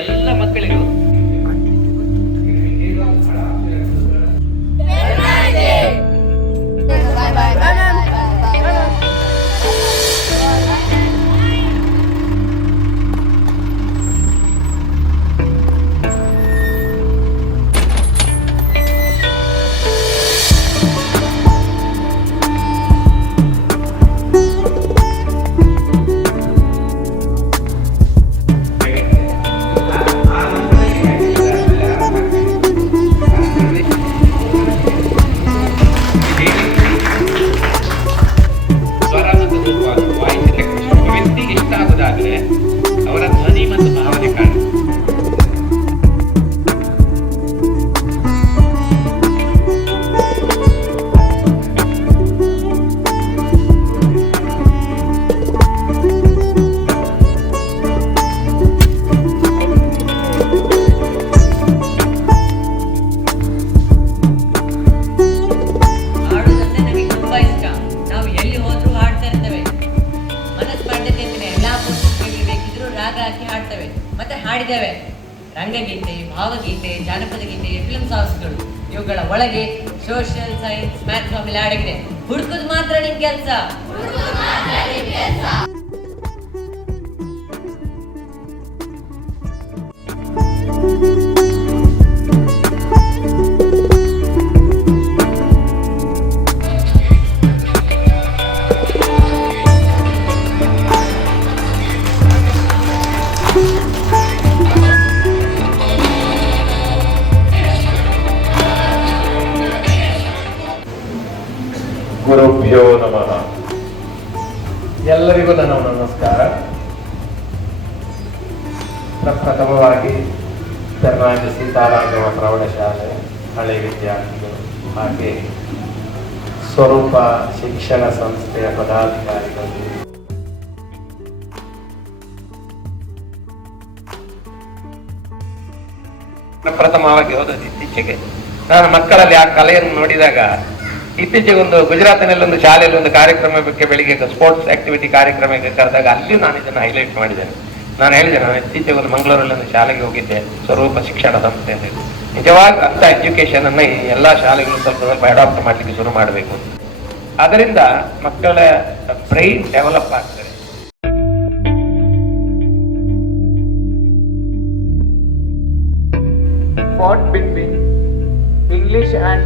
ಎಲ್ಲ ಮಕ್ಕಳಿಗೂ ಅವರ ಧ್ವನಿ ಮತ್ತು ಭಾವನೆ ಕಾಣುತ್ತೆ. ಹಾಡುದಂದ್ರೆ ನಮಗೆ ತುಂಬಾ ಇಷ್ಟ. ನಾವು ಎಲ್ಲಿ ಹೋದ್ರೂ ಹಾಡ್ತಾ ಇರ್ತೇವೆ. ಮನಸ್ಪರ್ಧತೆ ಎಲ್ಲಾ ಪೋಷಕರಿಗೆ ಬೇಕಿದ್ರು ರಾಗ ಹಾಕಿ ಹಾಡ್ತೇವೆ, ಮತ್ತೆ ಹಾಡಿದ್ದೇವೆ. ರಂಗಗೀತೆ, ಭಾವಗೀತೆ, ಜಾನಪದ ಗೀತೆ, ಫಿಲ್ಮ್ ಸಾಂಗ್ಸ್ಗಳು, ಇವುಗಳ ಒಳಗೆ ಸೋಷಿಯಲ್ ಸೈನ್ಸ್, ಮ್ಯಾಥ್ಸ್ ಆಮೇಲೆ ಅಡಗಿದೆ. ಹುಡುಕುದು ಮಾತ್ರ ನಿಮ್ ಕೆಲಸ. ಗುರುಭ್ಯೋ ನಮಃ. ಎಲ್ಲರಿಗೂ ನನ್ನ ನಮಸ್ಕಾರ. ಪ್ರಪ್ರಥಮವಾಗಿ ಕರ್ನಾಟಕ ಸೀತಾರಾಮ ಪ್ರೌಢಶಾಲೆ ಹಳೆ ವಿದ್ಯಾರ್ಥಿಗಳು ಹಾಗೆ ಸ್ವರೂಪ ಶಿಕ್ಷಣ ಸಂಸ್ಥೆಯ ಪದಾಧಿಕಾರಿಗಳು, ಪ್ರಪ್ರಥಮವಾಗಿ ಹೋದದ್ದು ಇತ್ತೀಚೆಗೆ ನಾನು ಮಕ್ಕಳಲ್ಲಿ ಆ ಕಲೆಯನ್ನು ನೋಡಿದಾಗ, ಇತ್ತೀಚೆಗೆ ಒಂದು ಗುಜರಾತಿನಲ್ಲಿ ಒಂದು ಶಾಲೆಯಲ್ಲಿ ಒಂದು ಕಾರ್ಯಕ್ರಮಕ್ಕೆ ಬೆಳಿಗ್ಗೆ ಸ್ಪೋರ್ಟ್ಸ್ ಆಕ್ಟಿವಿಟಿ ಕಾರ್ಯಕ್ರಮಕ್ಕೆ ಕರೆದಾಗ ಅಲ್ಲಿಯೂ ನಾನು ಇದನ್ನು ಹೈಲೈಟ್ ಮಾಡಿದ್ದೇನೆ. ನಾನು ಹೇಳಿದೆ, ನಾನು ಇತ್ತೀಚೆಗೆ ಒಂದು ಮಂಗಳೂರಲ್ಲಿ ಒಂದು ಶಾಲೆಗೆ ಹೋಗಿದ್ದೆ, ಸ್ವರೂಪ ಶಿಕ್ಷಣ ಸಂಸ್ಥೆ ಅಂತ ಹೇಳಿ. ನಿಜವಾಗಿ ಅಂತ ಎಜುಕೇಶನ್ ಅನ್ನ ಈ ಎಲ್ಲಾ ಶಾಲೆಗಳು ಸ್ವಲ್ಪ ಸ್ವಲ್ಪ ಅಡಾಪ್ಟ್ ಮಾಡ್ಲಿಕ್ಕೆ ಶುರು ಮಾಡಬೇಕು. ಅದರಿಂದ ಮಕ್ಕಳ ಬ್ರೈನ್ ಡೆವಲಪ್ ಆಗ್ತದೆ. Fought between English and